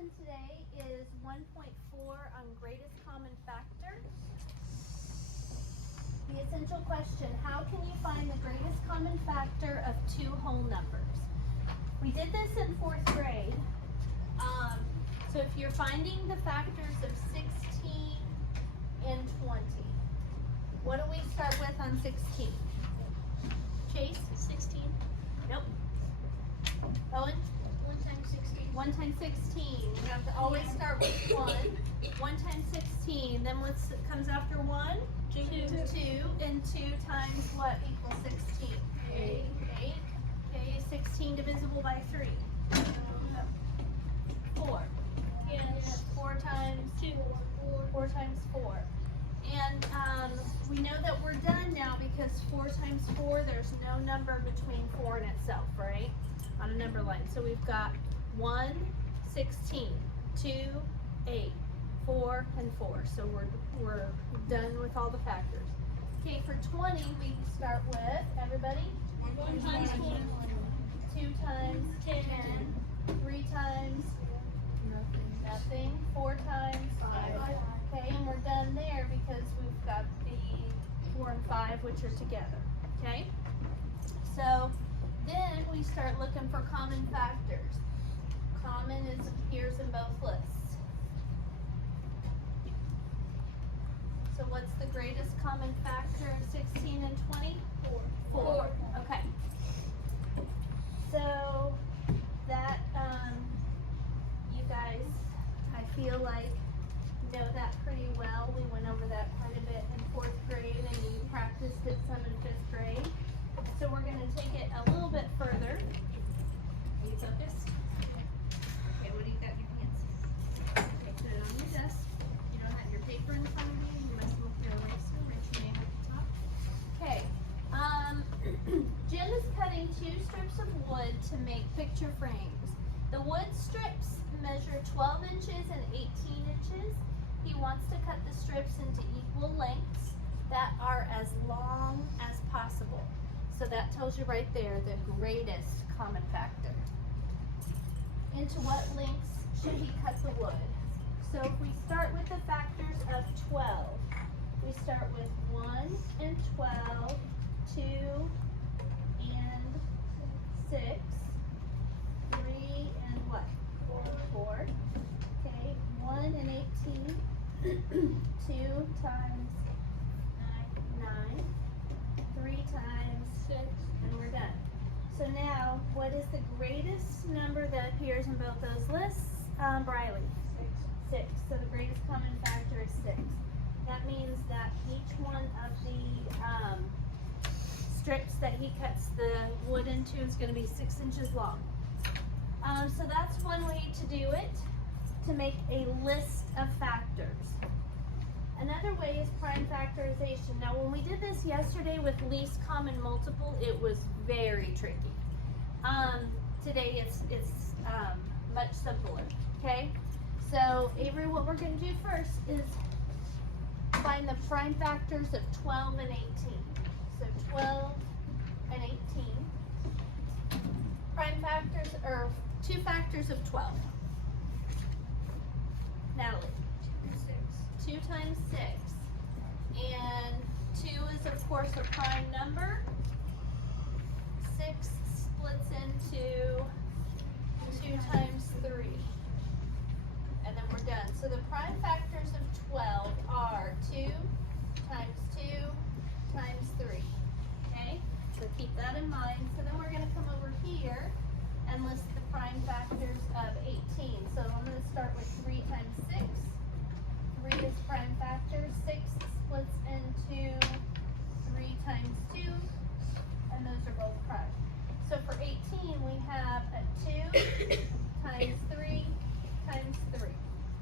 lesson today is 1.4 on greatest common factor. The essential question, how can you find the greatest common factor of two whole numbers? We did this in 4th grade. So if you're finding the factors of 16 and 20, what do we start with on 16? Chase? 16. Nope. Owen? 1 times 16. 1 times 16. You have to always start with 1. 1 times 16. Then what comes after 1? 2. 2. And 2 times what equals 16? 8. 8. Okay, 16 divisible by 3. 4. Yes. 4 times 2. 4 times 4. And we know that we're done now because 4 times 4, there's no number between 4 and itself, right? On a number line. So we've got 1, 16, 2, 8, 4, and 4. So we're done with all the factors. Okay, for 20, we start with, everybody? 1 times 4. 2 times 10. 3 times? Nothing. 4 times? 5. Okay, and we're done there because we've got the 4 and 5, which are together. Okay? So then we start looking for common factors. Common appears in both lists. So what's the greatest common factor of 16 and 20? 4. Okay. So that you guys, I feel like, know that pretty well. We went over that quite a bit in 4th grade, and you practiced it some in 5th grade. So we're going to take it a little bit further. Are you focused? Okay, what do you got in your hands? Okay, put it on your desk. You don't have your paper in front of you. You must look your eraser. Write your name at the top. Okay. Jim is cutting 2 strips of wood to make picture frames. The wood strips measure 12 inches and 18 inches. He wants to cut the strips into equal lengths that are as long as possible. So that tells you right there the greatest common factor. Into what lengths should he cut the wood? So if we start with the factors of 12, we start with 1 and 12, 2 and 6, 3 and what? 4. Okay, 1 and 18, 2 times 9, 3 times 6, and we're done. So now, what is the greatest number that appears in both those lists? Briley? 6. So the greatest common factor is 6. That means that each one of the strips that he cuts the wood into is going to be 6 inches long. So that's one way to do it, to make a list of factors. Another way is prime factorization. Now when we did this yesterday with least common multiple, it was very tricky. Today it's much simpler, okay? So Avery, what we're going to do first is find the prime factors of 12 and 18. So 12 and 18. Prime factors are 2 factors of 12. Natalie? 2 times 6. And 2 is, of course, a prime number. 6 splits into 2 times 3. And then we're done. So the prime factors of 12 are 2 times 2 times 3. Okay? So keep that in mind. So then we're going to come over here and list the prime factors of 18. So I'm going to start with 3 times 6. 3 is prime factor. 6 splits into 3 times 2, and those are both prime. So for 18, we have a 2 times 3 times 3.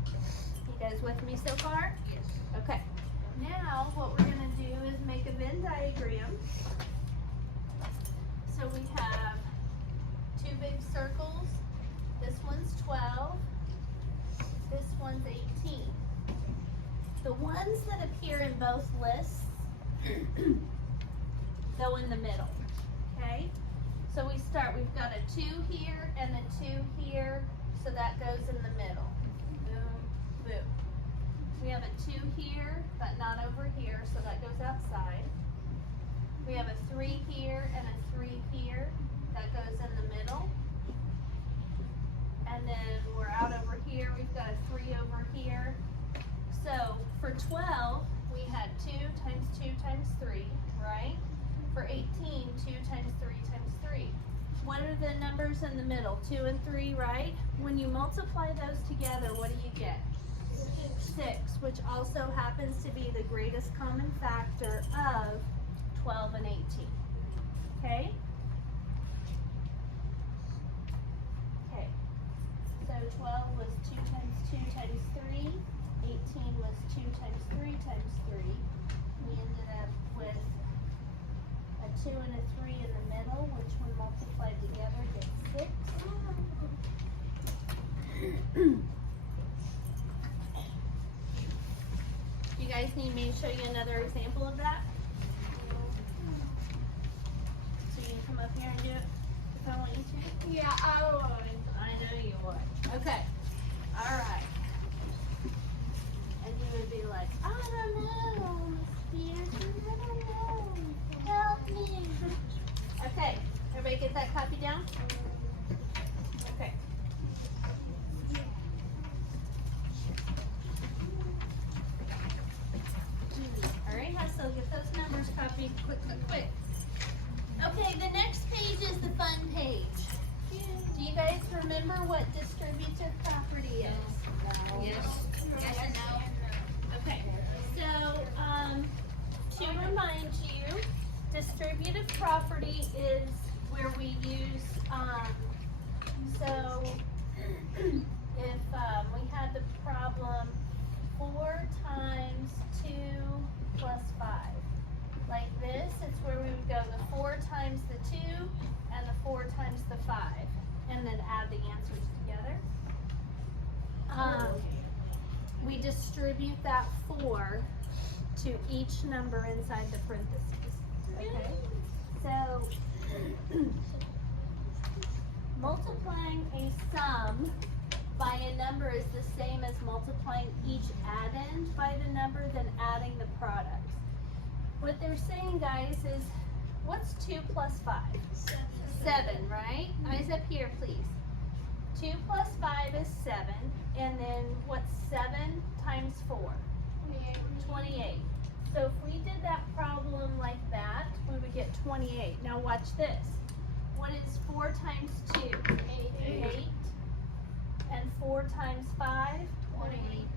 You guys with me so far? Yes. Okay. Now what we're going to do is make a Venn diagram. So we have 2 big circles. This one's 12. This one's 18. The ones that appear in both lists go in the middle, okay? So we start, we've got a 2 here and a 2 here, so that goes in the middle. have a 2 here, but not over here, so that goes outside. We have a 3 here and a 3 here, that goes in the middle. And then we're out over here, we've got a 3 over here. So for 12, we had 2 times 2 times 3, right? For 18, 2 times 3 times 3. What are the numbers in the middle? 2 and 3, right? When you multiply those together, what do you get? 6, which also happens to be the greatest common factor of 12 and 18. Okay? Okay. So 12 was 2 times 2 times 3. 18 was 2 times 3 times 3. We ended up with a 2 and a 3 in the middle, which when multiplied together gets 6. You guys need me to show you another example of that? So you can come up here and do it if I want you to? Yeah, I would. I know you would. Okay. Alright. And you would be like, I don't know, Miss Peterson, I don't know. Help me. Okay. Everybody get that copy down? Okay. Alright, so get those numbers copied quick. Okay, the next page is the fun page. Do you guys remember what distributive property is? No. Yes. Yes and no. Okay, so to remind you, distributive property is where we use, so if we had the problem 4 times 2 plus 5. Like this, it's where we would go the 4 times the 2 and the 4 times the 5, and then add the answers together. We distribute that 4 to each number inside the parentheses. Okay? So, multiplying a sum by a number is the same as multiplying each addend by the number, then adding the products. What they're saying, guys, is what's 2 plus 5? 7, right? Eyes up here, please. 2 plus 5 is 7, and then what's 7 times 4? 28. So if we did that problem like that, we would get 28. Now watch this. What is 4 times 2? 8. And 4 times 5? 28.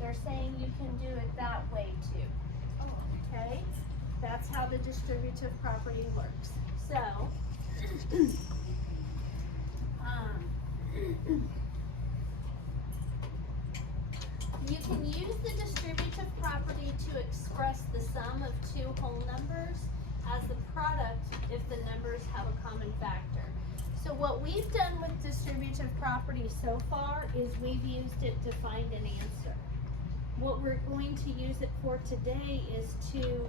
They're saying you can do it that way too. Okay? That's how the distributive property works. So, you can use the distributive property to express the sum of 2 whole numbers as the product if the numbers have a common factor. So what we've done with distributive property so far is we've used it to find an answer. What we're going to use it for today is to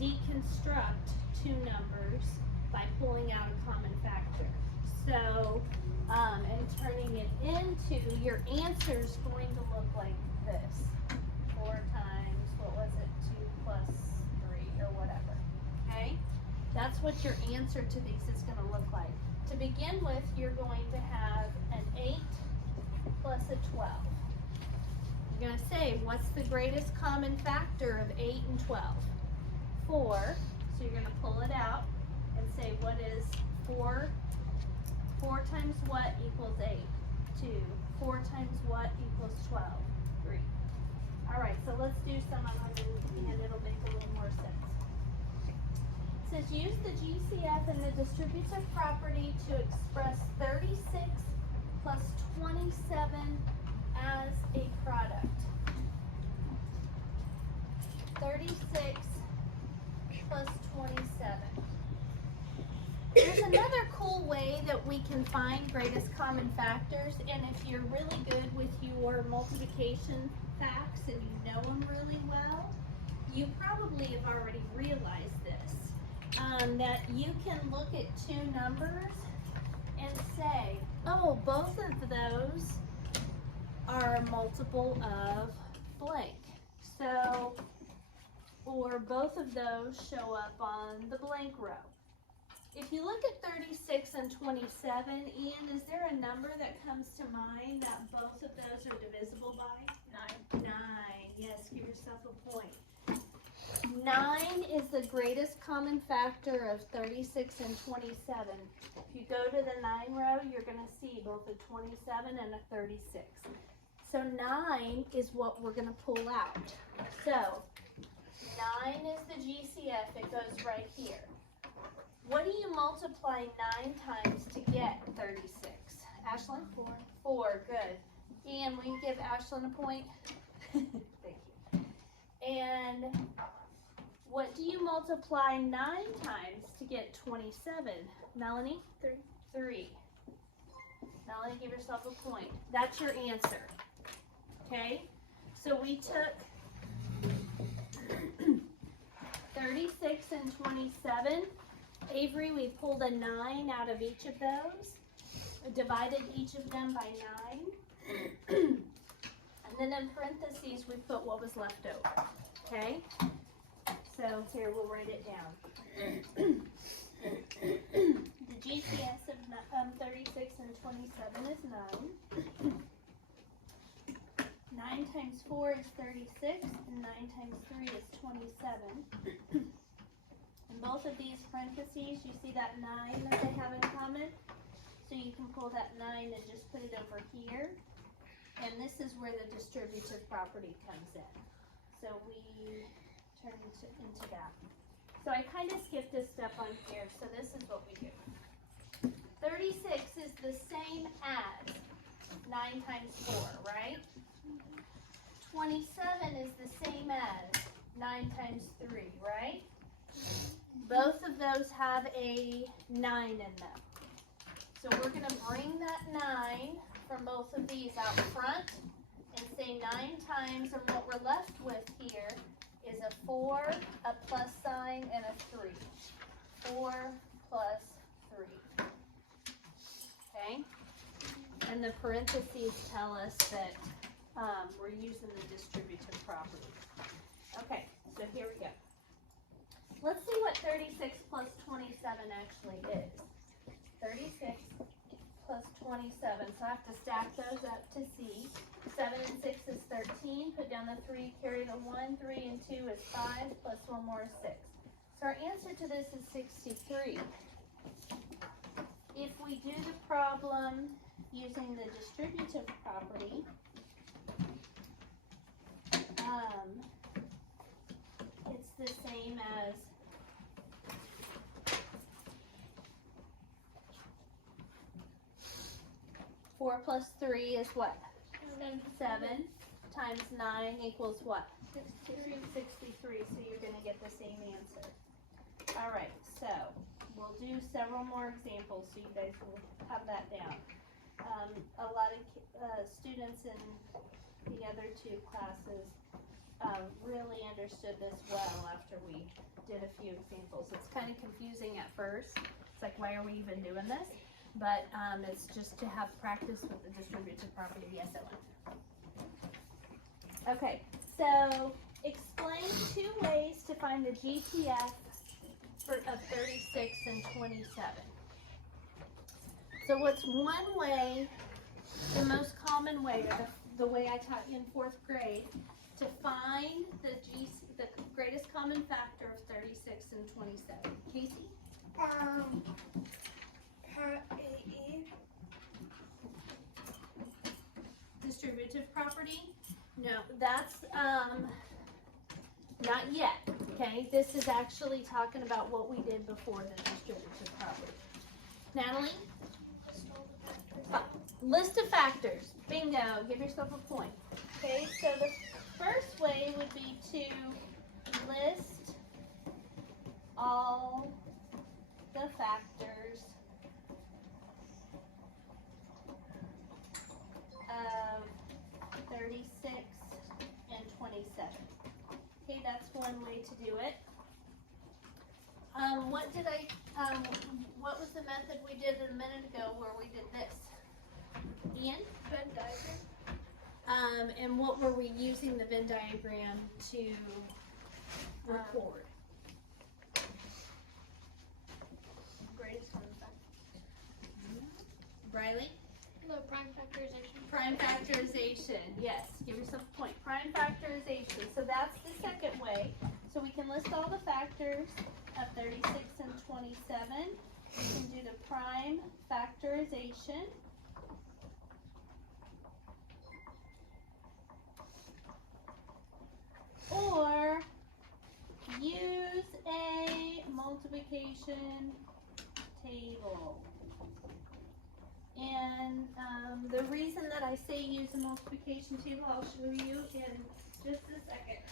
deconstruct 2 numbers by pulling out a common factor. So, and turning it into, your answer's going to look like this. 4 times, what was it, 2 plus 3 or whatever, okay? That's what your answer to these is gonna look like. To begin with, you're going to have an 8 plus a 12. You're gonna say, what's the greatest common factor of 8 and 12? 4, so you're gonna pull it out and say, what is 4 times what equals 8? 2. 4 times what equals 12? 3. Alright, so let's do some of them and it'll make a little more sense. It says use the GCF and the distributive property to express 36 plus 27 as a product. 36 plus 27. There's another cool way that we can find greatest common factors, and if you're really good with your multiplication facts and you know them really well, you probably have already realized this, that you can look at 2 numbers and say, oh, both of those are a multiple of blank. So, or both of those show up on the blank row. If you look at 36 and 27, Ian, is there a number that comes to mind that both of those are divisible by? 9. 9, yes, give yourself a point. 9 is the greatest common factor of 36 and 27. If you go to the 9 row, you're going to see both a 27 and a 36. So 9 is what we're going to pull out. So 9 is the GCF, it goes right here. What do you multiply 9 times to get 36? Ashlyn? 4. 4, good. Ian, will you give Ashlyn a point? Thank you. And what do you multiply 9 times to get 27? Melanie? 3. 3. Melanie, give yourself a point. That's your answer. Okay? So we took 36 and 27. Avery, we pulled a 9 out of each of those, divided each of them by 9, and then in parentheses we put what was left over, okay? So here, we'll write it down. The GCS of 36 and 27 is 9. 9 times 4 is 36, and 9 times 3 is 27. In both of these parentheses, you see that 9 that they have in common? So you can pull that 9 and just put it over here. And this is where the distributive property comes in. So we turn into that. So I kind of skipped a step on here, so this is what we do. 36 is the same as 9 times 4, right? 27 is the same as 9 times 3, right? Both of those have a 9 in them. So we're going to bring that 9 from both of these out front and say 9 times, and what we're left with here is a 4, a plus sign, and a 3. 4 plus 3. Okay? And the parentheses tell us that we're using the distributive property. Okay, so here we go. Let's see what 36 plus 27 actually is. 36 plus 27, so I have to stack those up to see. 7 and 6 is 13, put down the 3, carry the 1, 3 and 2 is 5, plus 1 more is 6. So our answer to this is 63. If we do the problem using the distributive property, it's the same as 4 plus 3 is what? 7 times 9 equals what? 63. 63, so you're going to get the same answer. All right, so we'll do several more examples so you guys will have that down. A lot of students in the other two classes really understood this well after we did a few examples. It's kind of confusing at first. It's like, why are we even doing this? But it's just to have practice with the distributive property. Yes, Ellen. Okay, so explain 2 ways to find the GTF of 36 and 27. So what's one way, the most common way, or the way I taught you in 4th grade, to find the greatest common factor of 36 and 27? Casey? Distributive property? No, that's not yet, okay? This is actually talking about what we did before the distributive property. Natalie? List of factors. Bingo, give yourself a point. Okay, so the first way would be to list all the factors of 36 and 27. Okay, that's one way to do it. What was the method we did a minute ago where we did this? Ian? Venn diagram. And what were we using the Venn diagram to record? Greatest common factor. Riley? The prime factorization. Prime factorization, yes, give yourself a point. Prime factorization, so that's the second way. So we can list all the factors of 36 and 27. We can do the prime factorization. Or use a multiplication table. And the reason that I say use a multiplication table, I'll show you in just a second.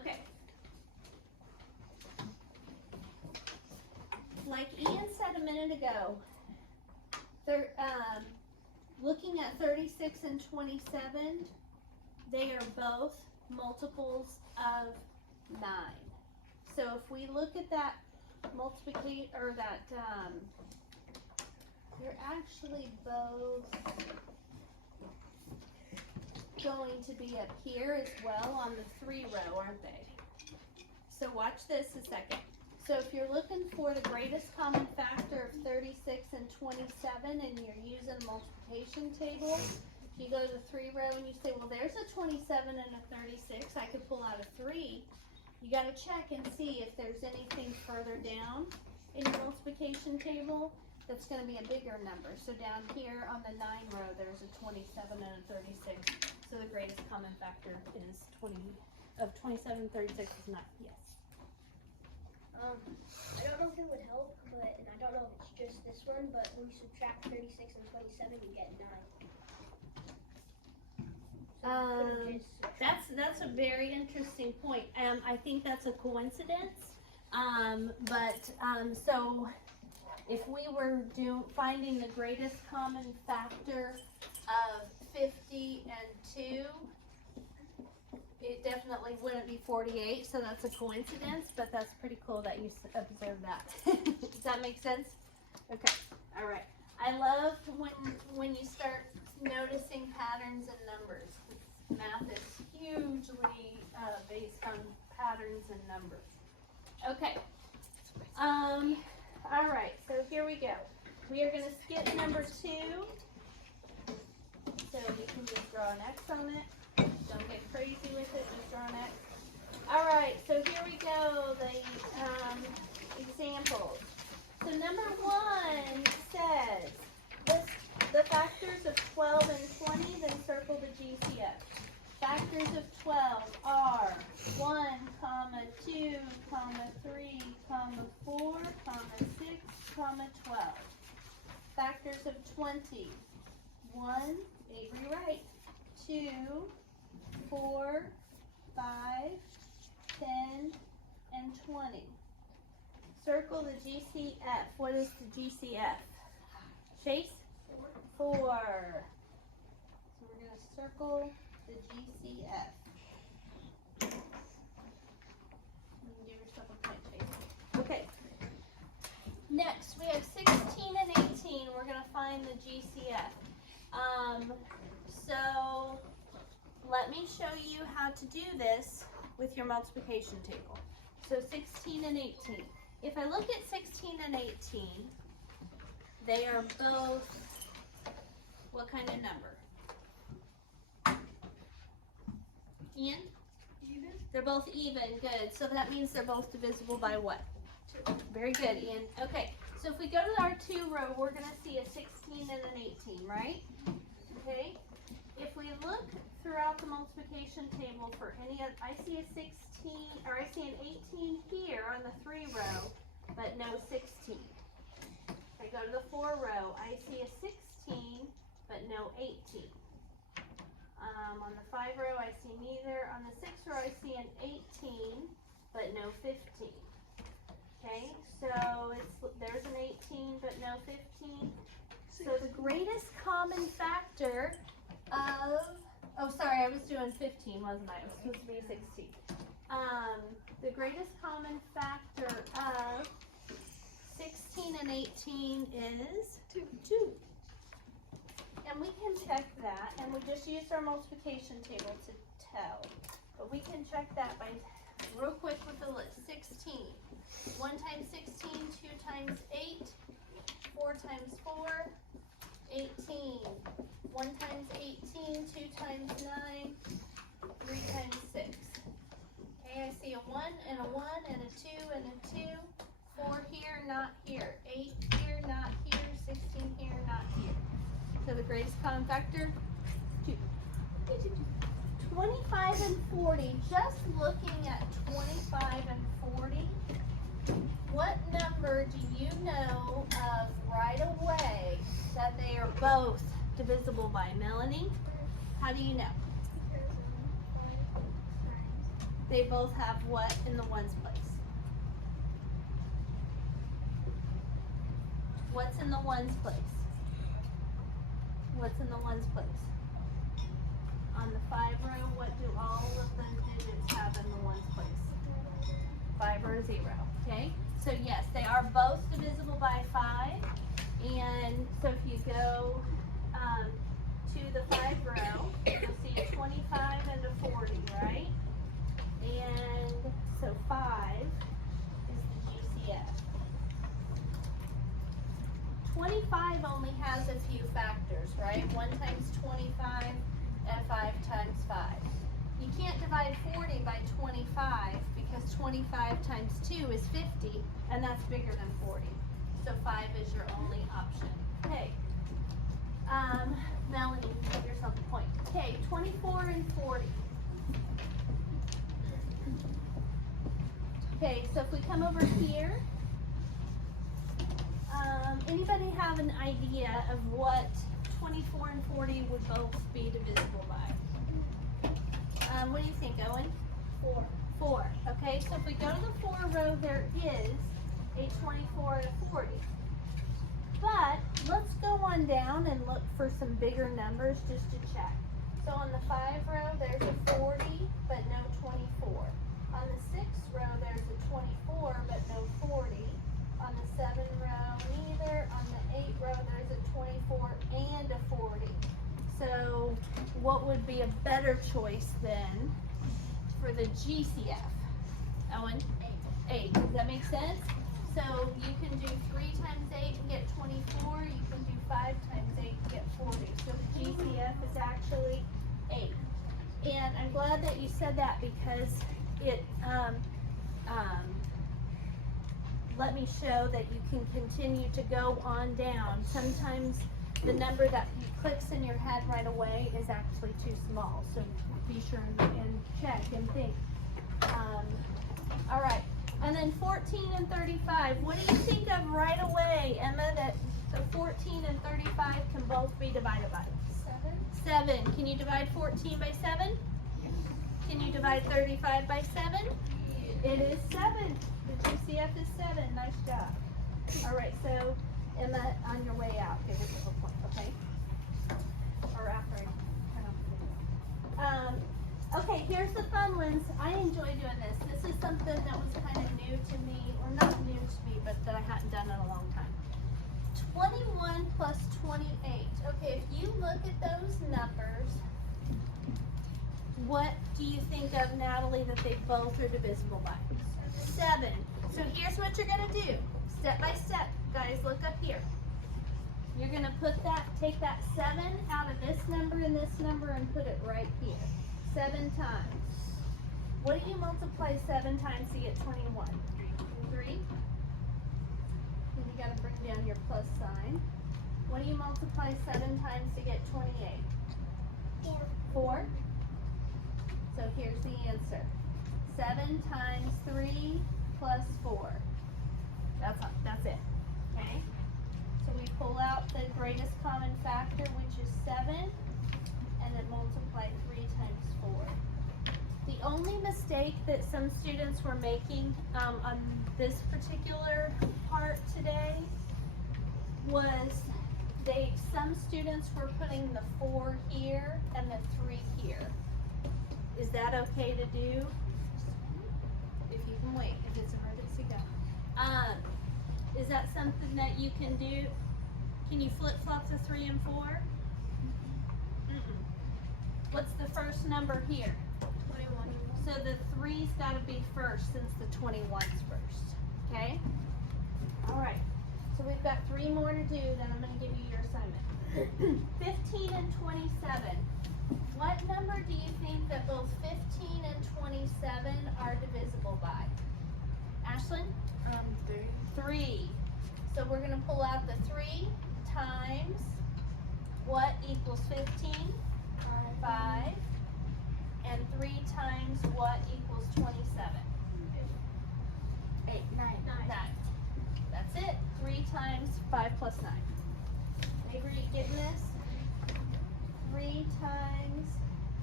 Okay. Like Ian said a minute ago, looking at 36 and 27, they are both multiples of 9. So if we look at that multiplicate, or that, they're actually both going to be up here as well on the 3 row, aren't they? So watch this a second. So if you're looking for the greatest common factor of 36 and 27 and you're using a multiplication table, you go to the 3 row and you say, well, there's a 27 and a 36. I could pull out a 3. You got to check and see if there's anything further down in your multiplication table that's going to be a bigger number. So down here on the 9 row, there's a 27 and a 36. So the greatest common factor is 27 and 36 is not, yes. I don't know if it would help, and I don't know if it's just this one, but when you subtract 36 and 27, you get 9. That's a very interesting point. I think that's a coincidence. So if we were finding the greatest common factor of 50 and 2, it definitely wouldn't be 48. So that's a coincidence, but that's pretty cool that you observed that. Does that make sense? Okay. All right. I love when you start noticing patterns in numbers. Math is hugely based on patterns and numbers. Okay. All right. So here we go. We are going to skip number 2. So you can just draw an X on it. Don't get crazy with it. Just draw an X. All right. So here we go. The examples. So number 1 says list the factors of 12 and 20. Then circle the GCF. Factors of 12 are 1, 2, 3, 4, 6, 12. Factors of 20. 1, Avery Wright. 2, 4, 5, 10, and 20. Circle the GCF. What is the GCF? Chase? 4. So we're going to circle the GCF. You can give yourself a point, Chase. Okay. Next, we have 16 and 18. We're going to find the GCF. So let me show you how to do this with your multiplication table. So 16 and 18. If I look at 16 and 18, they are both what kind of number? Ian? Even? They're both even. Good. So that means they're both divisible by what? 2. Very good, Ian. Okay. So if we go to our 2 row, we're going to see a 16 and an 18, right? Okay. If we look throughout the multiplication table for any of, I see a 16, or I see an 18 here on the 3 row, but no 16. If I go to the 4 row, I see a 16, but no 18. On the 5 row, I see neither. On the 6 row, I see an 18, but no 15. Okay, so there's an 18, but no 15. So the greatest common factor of, oh sorry, I was doing 15, wasn't I? It was supposed to be 16. The greatest common factor of 16 and 18 is 2. And we can check that, and we just used our multiplication table to tell. But we can check that by real quick with the list. 16. 1 times 16, 2 times 8, 4 times 4, 18. 1 times 18, 2 times 9, 3 times 6. Okay, I see a 1 and a 1 and a 2 and a 2. 4 here, not here. 8 here, not here. 16 here, not here. So the greatest common factor, 2. 25 and 40, just looking at 25 and 40, what number do you know of right away that they are both divisible by? Melanie, how do you know? They both have what in the ones place? What's in the ones place? What's in the ones place? On the 5 row, what do all of the digits have in the ones place? 5 or 0, okay? So yes, they are both divisible by 5. And so if you go to the 5 row, you'll see a 25 and a 40, right? And so 5 is the GCF. 25 only has a few factors, right? 1 times 25 and 5 times 5. You can't divide 40 by 25 because 25 times 2 is 50, and that's bigger than 40. So 5 is your only option. Okay. Melanie, give yourself a point. Okay, 24 and 40. Okay, so if we come over here, anybody have an idea of what 24 and 40 would both be divisible by? What do you think, Owen? 4. 4. Okay, so if we go to the 4 row, there is a 24 and a 40. But let's go on down and look for some bigger numbers just to check. So on the 5 row, there's a 40, but no 24. On the 6 row, there's a 24, but no 40. On the 7 row, neither. On the 8 row, there's a 24 and a 40. So what would be a better choice then for the GCF? Owen? 8. Does that make sense? So you can do 3 times 8 and get 24. You can do 5 times 8 and get 40. So the GCF is actually 8. And I'm glad that you said that because it let me show that you can continue to go on down. Sometimes the number that clicks in your head right away is actually too small. So be sure and check and think. All right. And then 14 and 35. What do you think of right away, Emma, that so 14 and 35 can both be divided by? 7. 7. Can you divide 14 by 7? Can you divide 35 by 7? It is 7. The GCF is 7. Nice job. All right, so Emma, on your way out, give us a point, okay? Or after I turn off the video. Okay, here's the fun ones. I enjoy doing this. This is something that was kind of new to me, or not new to me, but that I hadn't done in a long time. 21 plus 28. Okay, if you look at those numbers, what do you think of, Natalie, that they both are divisible by? 7. So here's what you're going to do. Step by step. Guys, look up here. You're going to put that, take that 7 out of this number and this number and put it right here. 7 times. What do you multiply 7 times to get 21? 3. And you got to bring down your plus sign. What do you multiply 7 times to get 28? 4. So here's the answer. 7 times 3 plus 4. That's it. Okay? So we pull out the greatest common factor, which is 7, and then multiply 3 times 4. The only mistake that some students were making on this particular part today was some students were putting the 4 here and the 3 here. Is that okay to do? if you can wait, if it's emergency, go. Is that something that you can do? Can you flip flop the 3 and 4? Mm-mm. What's the first number here? 21. So the 3's got to be first since the 21's first. Okay? All right. So we've got 3 more to do, then I'm going to give you your assignment. 15 and 27. What number do you think that both 15 and 27 are divisible by? Ashlyn? 3. So we're going to pull out the 3 times what equals 15? 5. And 3 times what equals 27? 8. 9. That's it. 3 times 5 plus 9. Avery, you getting this? 3 times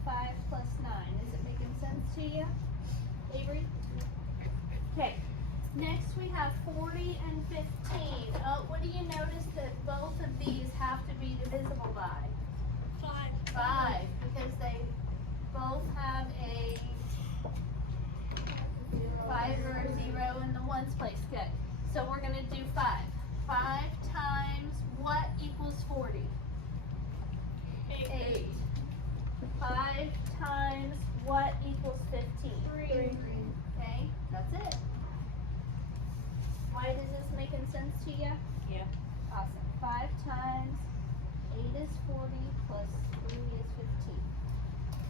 5 plus 9. Is it making sense to you? Avery? Okay. Next we have 40 and 15. Oh, what do you notice that both of these have to be divisible by? 5. Because they both have a 5 or a 0 in the ones place. Good. So we're going to do 5. 5 times what equals 40? 8. 5 times what equals 15? 3. Okay, that's it. Why does this making sense to you? Yeah. Awesome. 5 times 8 is 40 plus 3 is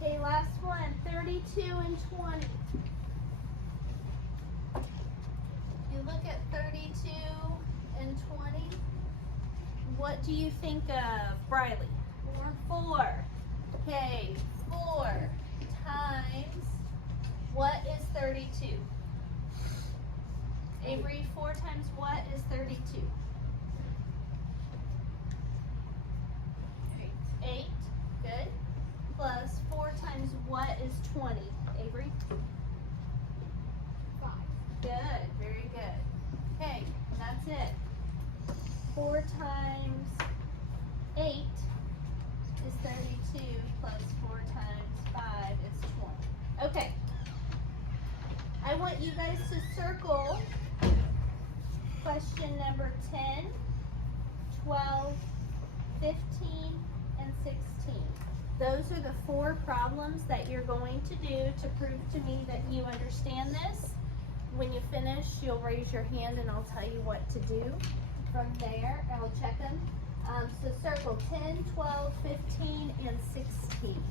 15. Okay, last one. 32 and 20. You look at 32 and 20. What do you think of, Briley? 4. Okay, 4 times what is 32? Avery, 4 times what is 32? 8. Good. Plus 4 times what is 20? Avery? 5. Good. Very good. Okay, and that's it. 4 times 8 is 32 plus 4 times 5 is 20. Okay. I want you guys to circle question number 10, 12, 15, and 16. Those are the 4 problems that you're going to do to prove to me that you understand this. When you finish, you'll raise your hand and I'll tell you what to do. From there, I will check them. So circle 10, 12, 15, and 16.